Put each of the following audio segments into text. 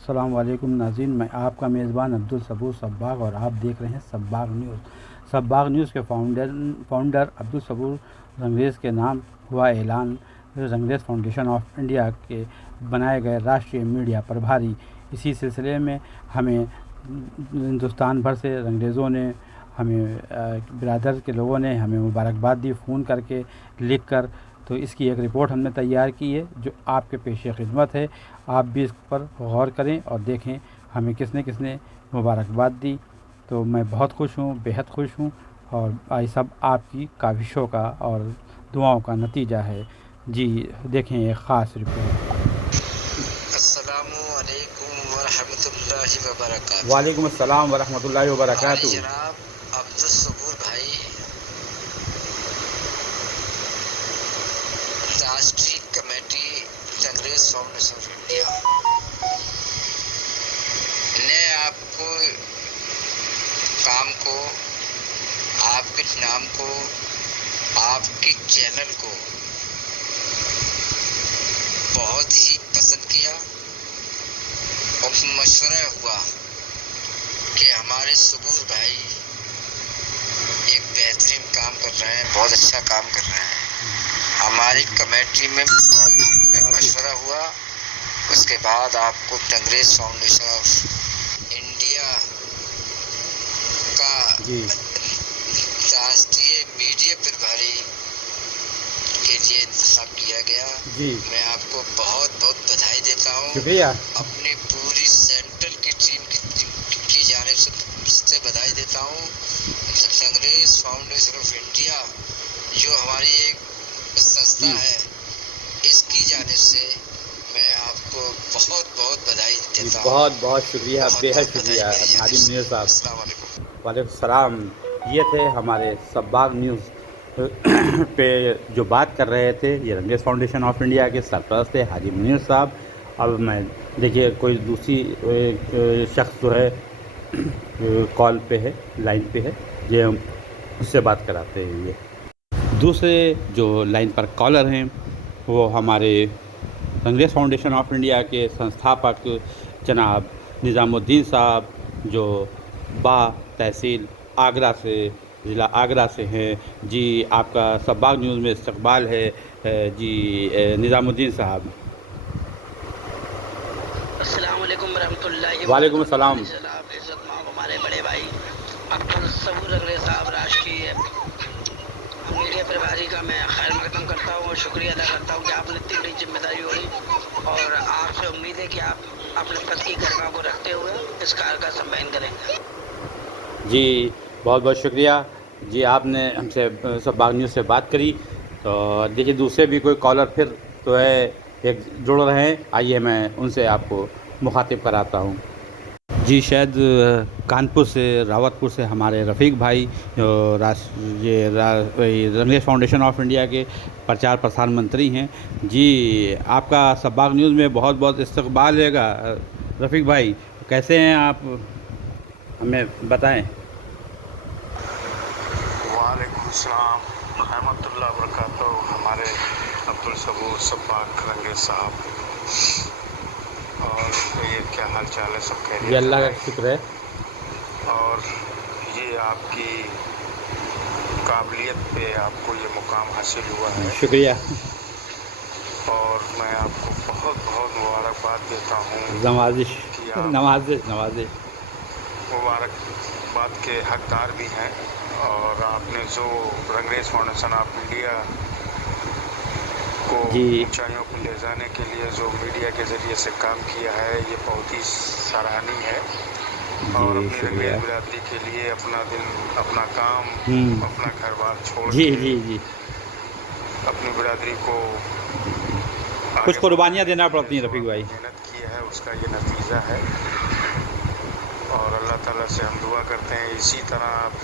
अस्सलाम वालेकुम नाज़रीन, मैं आपका मेज़बान अब्दुल सबूर सब्बाग और आप देख रहे हैं सब्बाग न्यूज़। सब्बाग न्यूज़ के फाउंडर अब्दुल सबूर रंगरेज़ के नाम हुआ ऐलान। रंगरेज़ फाउंडेशन ऑफ इंडिया के बनाए गए राष्ट्रीय मीडिया प्रभारी। इसी सिलसिले में हमें हिंदुस्तान भर से रंगरेज़ों ने बिरादर के लोगों ने हमें मुबारकबाद दी फ़ोन करके, लिख कर। तो इसकी एक रिपोर्ट हमने तैयार की है जो आपके पेशे खिदमत है। आप भी इस पर गौर करें और देखें हमें किसने किसने मुबारकबाद दी। तो मैं बहुत खुश हूँ, बेहद खुश हूँ, और ये सब आपकी काविशों का और दुआओं का नतीजा है। जी देखें एक ख़ास रिपोर्ट। अस्सलामु अलैकुम वरहमतुल्लाहि वबरकातुहू। वालेकुम अस्सलाम वरहमतुल्लाहि हाजी वबरकातुहू। जनाब अब्दुल सबूर भाई राष्ट्रीय committee Congress foundation of India ने आपको काम को, आपके नाम को, आपके चैनल को बहुत ही पसंद किया और मशवरा हुआ कि हमारे सबूर भाई एक बेहतरीन काम कर रहे हैं, बहुत अच्छा काम कर रहे हैं। हमारी कमेटी में मशवरा हुआ, उसके बाद आपको कांग्रेस फाउंडेशन ऑफ इंडिया का राष्ट्रीय मीडिया प्रभारी के लिए इंतखाब किया गया। मैं आपको बहुत बहुत बधाई देता हूँ। शुक्रिया। अपनी पूरी सेंट्रल की टीम की जानिब से बधाई देता हूँ। कांग्रेस फाउंडेशन ऑफ इंडिया जो हमारी एक संस्था है, इसकी जानिब से मैं आपको बहुत बहुत बधाई देता हूँ। बहुत बहुत शुक्रिया, बेहद शुक्रिया हाजी मुनीर साहब। अस्सलाम वालेकुम। वालेकुम सलाम। ये थे हमारे सब्बाग न्यूज़ पे जो बात कर रहे थे, ये रंगरेज़ फाउंडेशन ऑफ इंडिया के सरपरस्त थे हाजी मुनीर साहब। अब मैं देखिए कोई दूसरी शख्स जो है कॉल पे है, लाइन पे है, ये हम उससे बात कराते हैं। ये दूसरे जो लाइन पर कॉलर हैं वो हमारे रंगरेज़ फाउंडेशन ऑफ इंडिया के संस्थापक जनाब निज़ामुद्दीन साहब, जो बा तहसील आगरा से, ज़िला आगरा से हैं। जी आपका सब्बाग न्यूज़ में इस्तकबाल है। जी निज़ामुद्दीन साहब। अस्सलाम वालेकुम रहमतुल्लाहि वालेकुम अस्सलाम। जनाब इज्जत माओ हमारे बड़े भाई अब्दुल सबूर रंगरेज़ साहब राष्ट्रीय मीडिया प्रभारी का मैं खैर मकदम करता हूँ और शुक्रिया अदा करता हूँ कि आपने इतनी बड़ी जिम्मेदारी ली, और आपसे उम्मीद है कि आप अपने पद की गरिमा को रखते हुए इस कार्य का संपादन करेंगे। जी बहुत बहुत शुक्रिया जी, आपने हमसे सब्बाग न्यूज़ से बात करी। तो देखिए दूसरे भी कोई कॉलर फिर तो है एक जुड़ रहे हैं, आइए मैं उनसे आपको मुखातिब कराता हूँ। जी शायद कानपुर से, रावतपुर से हमारे रफ़ीक भाई रंगरेज़ फाउंडेशन ऑफ इंडिया के प्रचार प्रसार मंत्री हैं। जी आपका सब्बाग न्यूज़ में बहुत बहुत इस्तकबाल रहेगा। रफ़ीक भाई कैसे हैं आप, हमें बताएं। वालेकुम सलाम रहमतुल्लाह बरकातहू। हमारे अब्दुल सबूर सब्बाग रंगरेज़ साहब, और ये क्या हाल चाल है? सब खैरियत? जी अल्लाह का शुक्र है। और ये आपकी काबिलियत पे आपको ये मुकाम हासिल हुआ है, शुक्रिया। और मैं आपको बहुत बहुत मुबारकबाद देता हूँ। नवाजिश कि आप नवाजिश नवाजिश मुबारकबाद के हकदार भी हैं। और आपने जो रंगरेज़ फाउंडेशन ऑफ इंडिया को जी ऊंचाइयों पर ले जाने के लिए जो मीडिया के ज़रिए से काम किया है, ये बहुत ही सराहनीय है। और जी अपनी शुक्रिया। रंगरेज़ बिरादरी के लिए अपना दिल, अपना काम, अपना घर बार छोड़ जी के जी जी अपनी बिरादरी को कुछ आगे कुर्बानियाँ बढ़ाने देना के लिए पड़ती हैं जो रफ़ीक आपने भाई। मेहनत की है, उसका ये नतीजा है। और अल्लाह ताला से हम दुआ करते हैं इसी तरह आप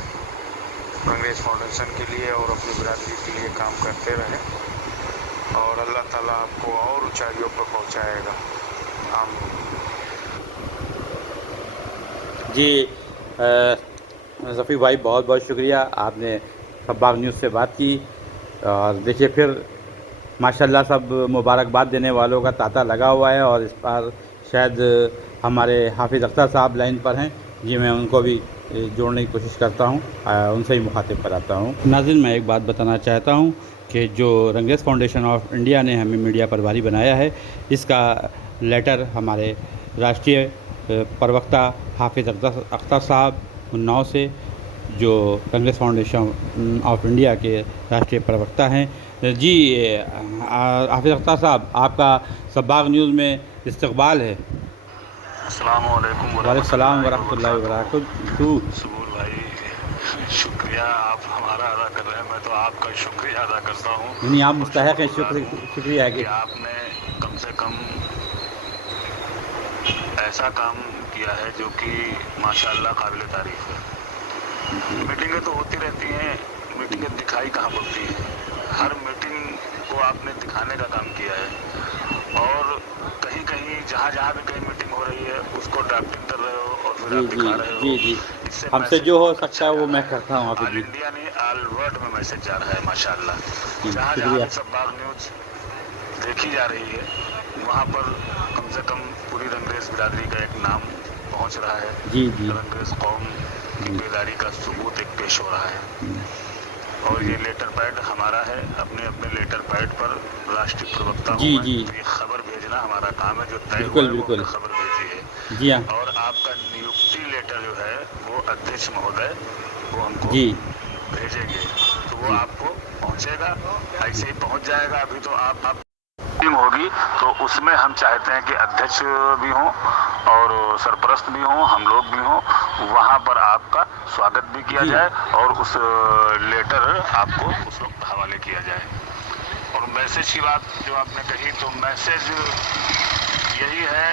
रंगरेज़ फाउंडेशन के लिए और अपनी बिरादरी के लिए काम करते रहें, और अल्लाह ताला आपको और ऊंचाइयों पर पहुंचाएगा। आमीन। जी रफ़ीक भाई बहुत बहुत शुक्रिया, आपने सब्बाग न्यूज़ से बात की। और देखिए फिर माशाल्लाह सब मुबारकबाद देने वालों का तांता लगा हुआ है, और इस बार शायद हमारे हाफिज़ अख्तर साहब लाइन पर हैं जी, मैं उनको भी जोड़ने की कोशिश करता हूँ, उनसे ही मुखातिब कराता हूँ। नाज़रीन, मैं एक बात बताना चाहता हूँ कि जो रंगरेज फाउंडेशन ऑफ इंडिया ने हमें मीडिया प्रभारी बनाया है, इसका लेटर हमारे राष्ट्रीय प्रवक्ता हाफिज़ अख्तर साहब उन्नाव से, जो रंगरेज फाउंडेशन ऑफ इंडिया के राष्ट्रीय प्रवक्ता हैं जी। हाफिज़ अख्तर साहब, आपका सब्बाग न्यूज़ में इस्तकबाल है। अस्सलामुअलैकुम वालेकुम सलाम वरहमतुल्लाहि वबरकातुहू। सबूर भाई, शुक्रिया आप हमारा अदा कर रहे हैं, मैं तो आपका शुक्रिया अदा करता हूँ। नहीं, आप और मुस्तहक़ हैं शुक्रगुज़ार हूँ शुक्रिया कि के। आपने कम से कम ऐसा काम किया है जो कि माशाअल्लाह काबिल तारीफ़ है। मीटिंगें तो होती रहती हैं, मीटिंगें दिखाई कहाँ पड़ती हैं। हर मीटिंग को आपने दिखाने का काम किया है, और कहीं कहीं जहाँ भी कहीं मीटिंग हो रही है उसको ड्राफ्टिंग कर रहे हो और फिर जी आप जी दिखा रहे हो। जी जी, इससे हमसे मैसेज जो हो बहुत सकता अच्छा है जा वो रहा मैं है। करता हूँ हाफिज़ ऑल जी। इंडिया नहीं, ऑल वर्ल्ड में मैसेज जा रहा है माशाअल्लाह। जी, जहाँ शुक्रिया। भी सब्बाग न्यूज़ देखी जा रही है वहाँ पर कम से कम पूरी रंगरेज बिरादरी का एक नाम पहुँच रहा है। जी जी रंगरेज कौम की जी बेदारी का सबूत एक पेश हो रहा है। जी और ये लेटर पैड हमारा है, अपने अपने लेटर पैड पर राष्ट्रीय प्रवक्ता हूँ जी मैं, जी, तो ये खबर भेजना हमारा काम है। जो तय हुआ बिल्कुल है वो बिल्कुल। हमने खबर भेजी है। जी हाँ और आपका नियुक्ति लेटर जो है वो अध्यक्ष महोदय वो हमको जी भेजेंगे, तो वो जी आपको पहुँचेगा, जी ऐसे ही पहुँच जाएगा। अभी तो आप मीटिंग होगी तो उसमें हम चाहते हैं कि अध्यक्ष भी हों और सरपरस्त भी हों, हम लोग भी हों, वहाँ पर आपका स्वागत भी किया जी जाए और उस लेटर आपको उस वक्त हवाले किया जाए। और मैसेज की बात जो आपने कही, तो मैसेज यही है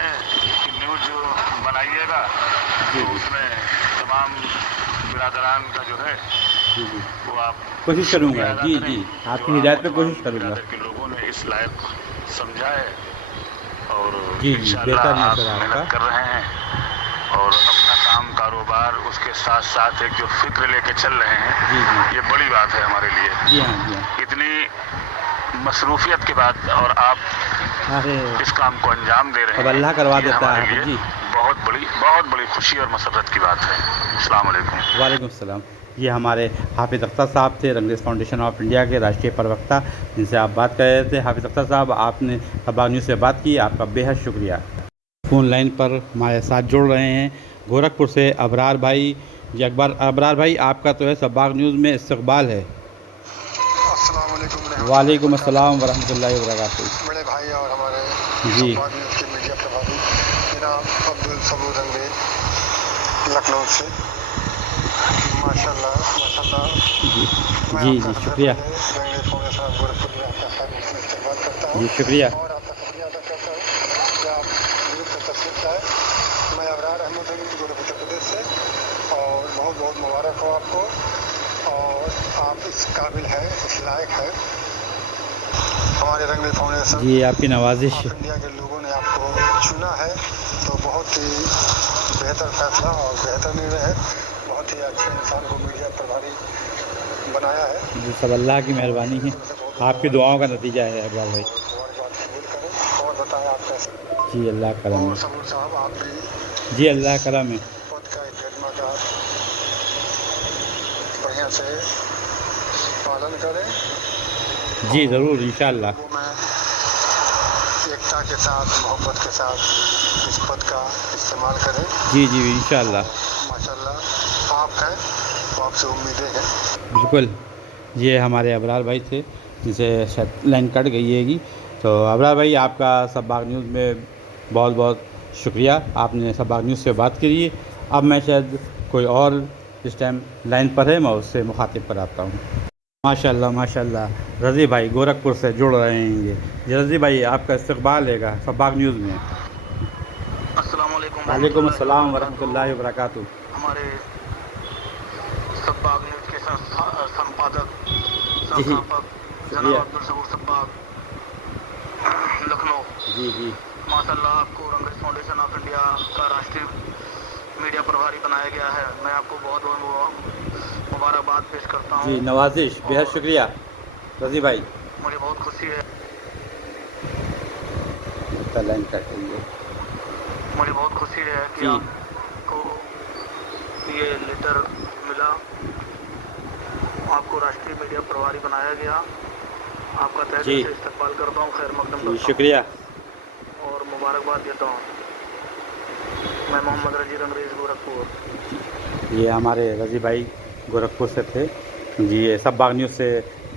कि न्यूज़ बनाइएगा जी तो जी उसमें तमाम बिरादरान का जो है जी जी, वो आप कोशिश शुक्रिया करूँगा। अदा जी करें, जी, जो आपकी हिदायत आपको पे तमाम कोशिश करूँगा। बिरादर के लोगों ने इस लायक समझा है। और जी जी, इंशाअल्लाह बेहतर आप मशवरा आपका। मेहनत कर रहे हैं और अपना काम कारोबार उसके साथ साथ एक जो फिक्र लेके चल रहे हैं, जी जी ये बड़ी बात है हमारे लिए। जी हाँ जी हाँ। इतनी मसरूफियत के बाद और आप अरे इस काम को अंजाम दे रहे अब अल्लाह हैं, करवा ये देता है हमारे हाफिज़ लिए जी। बहुत बड़ी खुशी और मसरत की बात है। अस्सलाम वालेकुम। वालेकुम सलाम। ये हमारे हाफिज़ अख्तर साहब थे, रंगरेज फाउंडेशन ऑफ इंडिया के राष्ट्रीय प्रवक्ता, जिनसे आप बात कर रहे थे। हाफिज़ अख्तर साहब, आपने सब्बाग न्यूज़ से बात की, आपका बेहद शुक्रिया। फ़ोन लाइन पर हमारे साथ जुड़ रहे हैं गोरखपुर से अबरार भाई जी। अबरार भाई, आपका तो है सब्बाग न्यूज़ में इस्तकबाल है। अस्सलाम वालेकुम वालेकुम अस्सलाम वरहमतुल्लाहि वबरकातुहू। बड़े भाई और हमारे जी संवाद न्यूज़ के मीडिया प्रभारी जनाब अब्दुल सबूर रंगरेज लखनऊ से। माशाल्लाह माशाल्लाह, जी मैं जी आपका जी, सबसे शुक्रिया। पहले रंगरेज फाउंडेशन ऑफ गोरखपुर में आपका खैर मकदम इस्तेमाल करता हूँ जी शुक्रिया। और आपका शुक्रिया अदा करता हूँ कि आप ग्रुप से तशरीफ लाए। मैं अबरार अहमद हूँ गोरखपुर उत्तर प्रदेश से, और बहुत बहुत मुबारक हो आपको, और आप इस काबिल हैं, इस लायक हैं। हमारे रंगरेज फाउंडेशन जी, आपकी नवाजिश। ऑफ इंडिया के लोगों ने आपको चुना है, तो बहुत ही बेहतर फैसला और बेहतर निर्णय है। बहुत ही अच्छे इंसान को मीडिया प्रभारी बनाया है। जी, सब अल्लाह की मेहरबानी है, आपकी दुआओं का नतीजा है अबरार भाई। हमारी बात कबूल करें और बताएं आप कैसे। जी, अल्लाह करम और है। सबूर साहब, आप भी जी, अल्लाह करम है। पद का गरिमा का बढ़िया से पालन करें। जी ज़रूर, इंशाअल्लाह। लोगों में एकता के साथ, मोहब्बत के साथ इस पद का इस्तेमाल करें। जी जी, इंशाअल्लाह। माशाल्लाह आप हैं, तो आपसे उम्मीदें हैं। बिल्कुल। ये हमारे अबरार भाई थे, जिनसे शायद लाइन कट गई हैगी। तो अबरार भाई, आपका सब्बाग न्यूज़ में बहुत बहुत शुक्रिया, आपने सब्बाग न्यूज़ से बात करी है। अब मैं शायद कोई और इस टाइम लाइन पर है, मैं उससे मुखातिब कराता हूँ। माशाल्लाह माशाल्लाह, रज़ी भाई गोरखपुर से जुड़ रहे हैं ये। जी रज़ी भाई, आपका इस्तकबाल हैगा सब्बाग न्यूज़ में। अस्सलाम वालेकुम वालेकुम रहमतुल्लाहि अस्सलाम वबरकातुहू। वरहमतुल्लाहि वबरकातुहू। हमारे सब्बाग न्यूज़ के संपादक जी संस्थापक जनाब शुक्रिया। अब्दुल सबूर सब्बाग लखनऊ। जी जी माशाल्लाह, आपको रंगरेज फाउंडेशन ऑफ इंडिया का राष्ट्रीय मीडिया प्रभारी बनाया गया है। मैं आपको बहुत बहुत मुबारकबाद पेश करता हूँ। जी, नवाजिश, बेहद शुक्रिया रज़ी भाई। मुझे बहुत खुशी है। लाइन कट गई है। मुझे बहुत खुशी है कि जी। आपको ये लेटर मिला, आपको राष्ट्रीय मीडिया प्रभारी बनाया गया। आपका तहे जी। दिल से इस्तकबाल करता हूँ, खैर मकदम जी, करता हूँ शुक्रिया। और मुबारकबाद देता हूँ। मैं मोहम्मद रजी अंग्रेज़ गोरखपुर। ये हमारे रजी भाई गोरखपुर से थे जी। ये सब बाग न्यूज़ से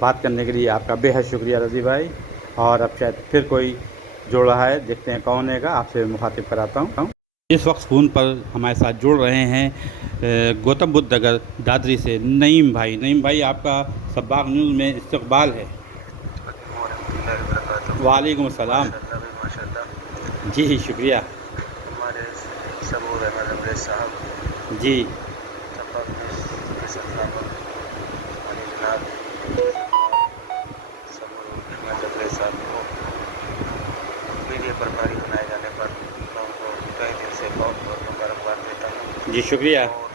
बात करने के लिए आपका बेहद शुक्रिया रजी भाई। और अब शायद फिर कोई जुड़ रहा है, देखते हैं कौन है, आपसे मुखातिब कराता हूँ। इस वक्त फ़ोन पर हमारे साथ जुड़ रहे हैं गौतम बुद्ध नगर दादरी से नईम भाई। नईम भाई, आपका सब बाग न्यूज़ में इस्तकबाल है। वालेकुम अस्सलाम। माशाल्लाह। जी शुक्रिया। हमारे सबूर अहमद अंग्रेज़ साहब जी तब्बाक के संस्थापक माननीय जनाब सबूर अहमद अंग्रेज़ साहब को मीडिया प्रभारी बनाए जाने पर मैं उनको तहे दिल से बहुत बहुत मुबारकबाद देता हूँ। जी शुक्रिया। और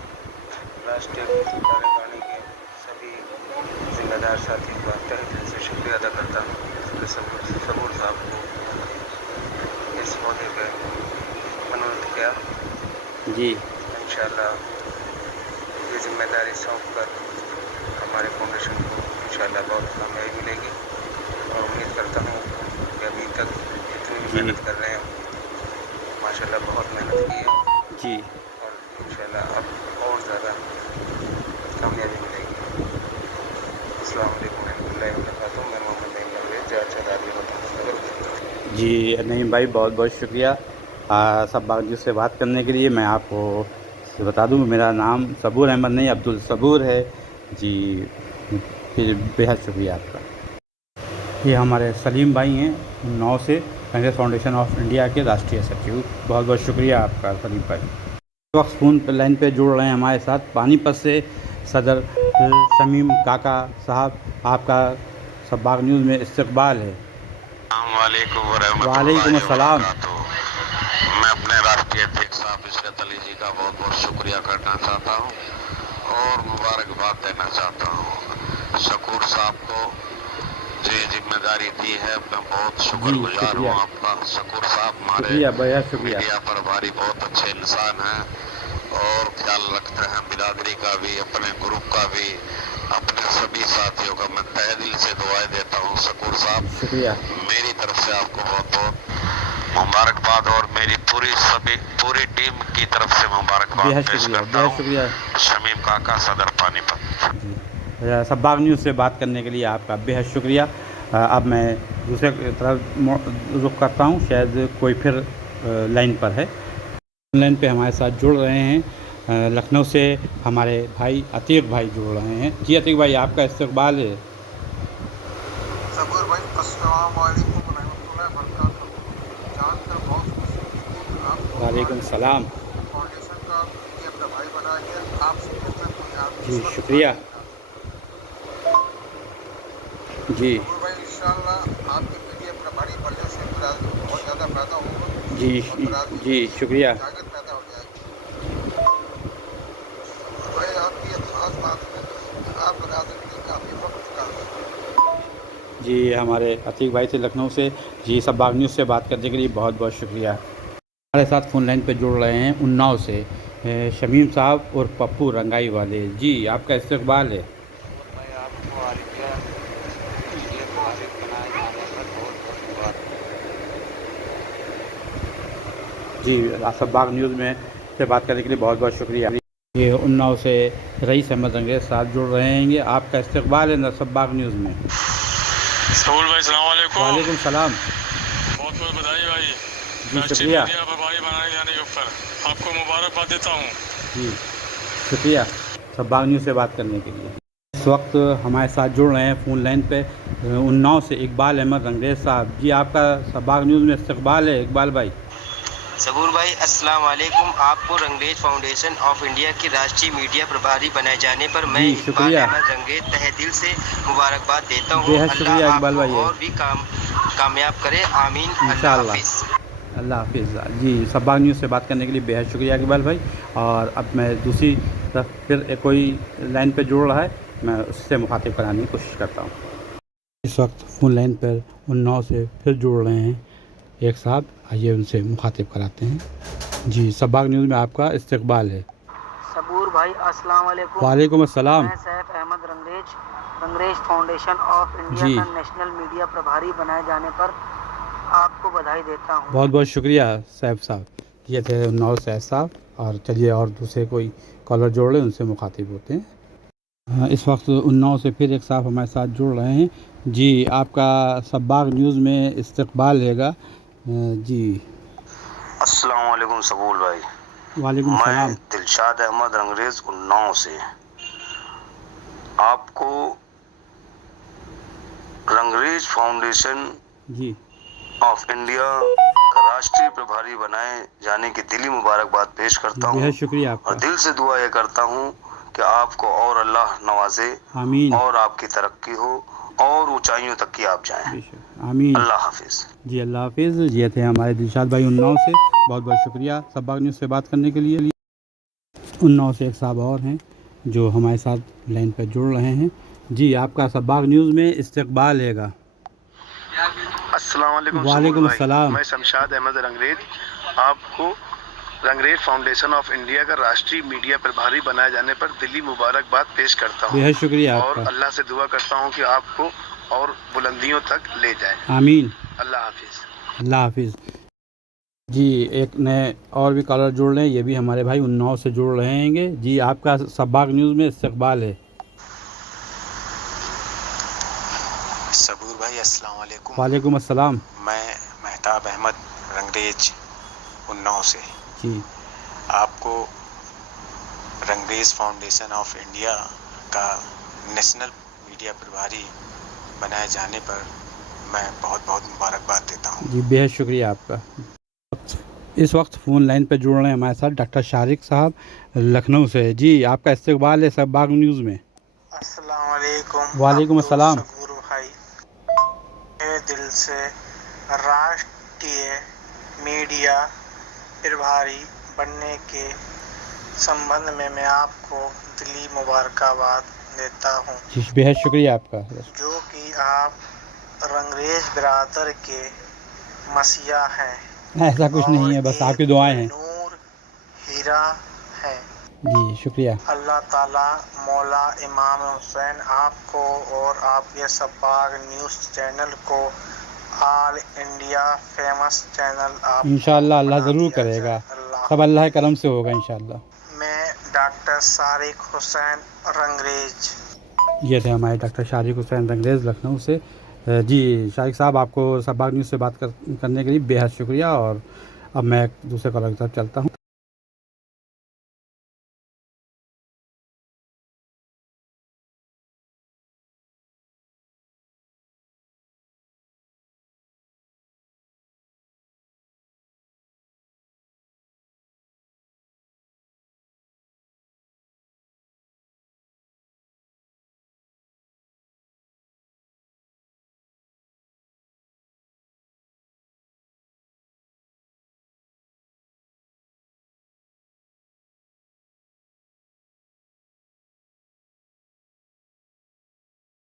राष्ट्रीय कार्यकारिणी के सभी जिम्मेदार साथियों का तहे दिल से शुक्रिया अदा करता हूँ कि सबूर साहब को इस मौके पर मनोनीत किया। जी इंशाल्लाह ये जिम्मेदारी सौंप कर हमारे फाउंडेशन को इंशाल्लाह बहुत कामयाबी मिलेगी और उम्मीद करता हूँ कि अभी तक जितनी मेहनत कर रहे हैं माशाल्लाह बहुत मेहनत की है जी और इंशाल्लाह अब और ज़्यादा कामयाबी मिलेगी। अस्सलाम वालेकुम रहमतुल्लाहि व बरकातहू। मैं मोहम्मद नईम अंग्रेज़ जी नईम भाई, बहुत बहुत शुक्रिया सब बाग न्यूज़ से बात करने के लिए। मैं आपको बता दूं, मेरा नाम सबूर अहमद नहीं अब्दुल सबूर है जी। फिर बेहद शुक्रिया आपका। ये हमारे सलीम भाई हैं उन्नाव से, कांग्रेस फाउंडेशन ऑफ इंडिया के राष्ट्रीय सचिव। बहुत बहुत शुक्रिया आपका सलीम भाई। इस वक्त फ़ोन पर लाइन पे जुड़ रहे हैं हमारे साथ पानीपत से सदर शमीम काका साहब। आपका सब बाग न्यूज़ में इस्तकबाल है। वालेकुम अस्सलाम। मैं अपने राष्ट्रीय अध्यक्ष साहब इशरत अली जी का बहुत बहुत शुक्रिया करना चाहता हूँ और मुबारकबाद देना चाहता हूँ। शकूर साहब को जो ये जिम्मेदारी दी है, मैं बहुत शुक्रगुजार हूँ आपका। शकूर साहब हमारे मीडिया प्रभारी बहुत अच्छे इंसान हैं और ख्याल रखते हैं बिरादरी का भी, अपने ग्रुप का भी, अपने सभी साथियों का। मैं तहे दिल से दुआएं देता हूँ शकूर साहब। शुक्रिया। मेरी तरफ से आपको बहुत बहुत मुबारकबाद और मेरी पूरी टीम की तरफ से मुबारकबाद पेश करता हूँ। शमीम काका, सदर पानीपत। सब बाग न्यूज़ से बात करने के लिए आपका बेहद शुक्रिया। अब मैं दूसरे तरफ रुख करता हूँ, शायद कोई फिर लाइन पर है। लाइन पे हमारे साथ जुड़ रहे हैं लखनऊ से हमारे भाई अतीक भाई जुड़ रहे हैं। जी अतीक भाई, आपका इस्तकबाल है। सबूर भाई, अस्सलाम वालेकुम रहमतुल्लाहि व बरकातहू। जानकर बहुत खुशी हुई कि आपको वालेकुम सलाम। फाउंडेशन का मीडिया प्रभारी बनाया गया। आपसे बेहतर कोई आदमी जी शुक्रिया। जी सबूर भाई, इंशाअल्लाह आपके मीडिया प्रभारी बनने से बिरादरी को बहुत ज़्यादा फायदा होगा। जी शुक्रिया। ताकत पैदा हो जाएगी। भाई आपकी ये खास बात है कि आप बिरादरी के लिए काफ़ी वक्त निकालते हैं। जी हमारे अतीक भाई थे लखनऊ से। जी सब बाग न्यूज़ से बात करने के लिए बहुत बहुत शुक्रिया। हमारे साथ फ़ोन लाइन पे जुड़ रहे हैं उन्नाव से शमीम साहब और पप्पू रंगाई वाले। जी आपका इस्तकबाल है। भाई आपको आलिया मीडिया प्रभारी बनाए जाने पर बहुत बहुत मुबारक। जी सब बाग न्यूज़ में से बात करने के लिए बहुत बहुत शुक्रिया। ये उन्नाव से रईस अहमद अंग्रेज़ साहब जुड़ रहे हैं। आपका इस्तकबाल है न सब बाग न्यूज़ में। सबूर भाई सलाम वालेकुम। वालेकुम सलाम। बहुत बहुत बधाई भाई जी राष्ट्रीय शुक्रिया। मीडिया प्रभारी बनाए जाने के ऊपर आपको मुबारकबाद देता हूँ। जी शुक्रिया सब बाग न्यूज़ से बात करने के लिए। इस वक्त हमारे साथ जुड़ रहे हैं फ़ोन लाइन पे उन्नाव से इकबाल अहमद अंग्रेज़ साहब। जी आपका सब बाग न्यूज़ में इस्तकबाल है इकबाल भाई। सबूर भाई, अस्सलाम वालेकुम। आपको रंगरेज फाउंडेशन ऑफ इंडिया की राष्ट्रीय मीडिया प्रभारी बनाए जाने पर मैं इकबाल अहमद रंगरेज तहे दिल से मुबारकबाद देता हूँ। अल्लाह आपको और भी कामयाब करे, आमीन। अल्लाह हाफिज़। अल्लाह हाफिज़। जी सब बाग न्यूज़ से बात करने के लिए बेहद शुक्रिया इकबाल भाई। और अब मैं दूसरी तरफ फिर कोई लाइन पे जुड़ रहा है, मैं उससे मुखातिब कराने की कोशिश करता हूँ। इस वक्त फ़ोन लाइन पर उन्नाव से फिर जुड़ रहे हैं एक साहब, आइए उनसे मुखातिब कराते हैं। जी सबबाग न्यूज़ में आपका इस्तकबाल है। सबूर भाई अस्सलाम वालेकुम। वालेकुम अस्सलाम। मैं Saif Ahmed Rangrez foundation of India का नेशनल मीडिया प्रभारी बनाए जाने पर आपको बधाई देता हूँ। बहुत बहुत शुक्रिया सैफ साहब। ये थे उन्नाव सैफ साहब। और चलिए और दूसरे कोई कॉलर जोड़ लें, उनसे मुखातिब होते हैं। इस वक्त उन्नाव से फिर एक साहब हमारे साथ जुड़ रहे हैं। जी आपका सबबाग न्यूज़ में इस्तकबाल रहेगा। जी अस्सलाम वालेकुम सबूल भाई। वालेकुम सलाम। मैं दिलशाद अहमद रंगरेज उन्नाव से आपको Rangrez foundation ji of India का राष्ट्रीय प्रभारी बनाए जाने की दिली मुबारकबाद पेश करता हूँ। बेहद शुक्रिया और आपका। दिल से दुआ ये करता हूँ कि आपको और अल्लाह नवाजे, आमीन। और आपकी तरक्की हो और ऊंचाइयों तक की आप जाएं। आमीन। अल्लाह हाफिज। जी अल्लाह हाफिज़। ये थे हमारे दिलशाद भाई उन्नाव से। बहुत बहुत शुक्रिया सबबाग न्यूज़ से बात करने के लिए। उन्नाव से एक साहब और हैं जो हमारे साथ लाइन पर जुड़ रहे हैं। जी आपका सबबाग न्यूज़ में इस्तकबाल हैगा। अस्सलाम वालेकुम वालेकुम सबूल अस्सलाम। भाई। मैं शमशाद अहमद रंगरेज आपको रंगरेज फाउंडेशन ऑफ इंडिया का राष्ट्रीय मीडिया प्रभारी बनाए जाने पर दिली मुबारकबाद पेश करता हूँ। बेहद शुक्रिया और आपका। अल्लाह से दुआ करता हूँ कि आपको और बुलंदियों तक ले जाए। आमीन। अल्लाह हाफिज। अल्लाह हाफिज़। जी एक नए और भी कॉलर जुड़ रहे हैं। ये भी हमारे भाई उन्नाव से जुड़ रहे हैंगे। जी आपका सबबाग न्यूज़ में इस्तकबाल है। सबूर भाई अस्सलाम वालेकुम। वालेकुम अस्सलाम। मैं मेहताब अहमद रंगरेज उन्नाव से जी आपको रंगरेज फाउंडेशन ऑफ इंडिया का नेशनल मीडिया प्रभारी बनाए जाने पर मैं बहुत बहुत मुबारकबाद देता हूँ। जी बेहद शुक्रिया आपका। इस वक्त फ़ोन लाइन पर जुड़ रहे हैं हमारे साथ डॉक्टर शारिक साहब लखनऊ से। जी आपका इस्तकबाल है सबबाग न्यूज़ में। अस्सलाम वालेकुम। वालेकुम अस्सलाम। सबूर भाई मेरे दिल से राष्ट्रीय मीडिया प्रभारी बनने के संबंध में मैं आपको दिली मुबारकबाद देता हूँ। जी बेहद शुक्रिया आपका। जो कि आप रंगरेज बिरादर के मसीहा हैं। ऐसा कुछ नहीं है, बस आपकी दुआएं हैं। नूर हीरा है। जी शुक्रिया। अल्लाह ताला मौला इमाम हुसैन आपको और आपके सबबाग न्यूज़ चैनल को ऑल इंडिया फेमस चैनल आप इंशाअल्लाह अल्लाह ज़रूर करेगा। सब अल्लाह के करम से होगा इंशाअल्लाह। मैं डॉक्टर शारिक हुसैन रंगरेज। ये थे हमारे डॉक्टर शारिक हुसैन रंगरेज लखनऊ से। जी शारिक साहब आपको सबबाग न्यूज़ से बात करने के लिए बेहद शुक्रिया। और अब मैं दूसरे कॉलर की तरफ चलता हूँ।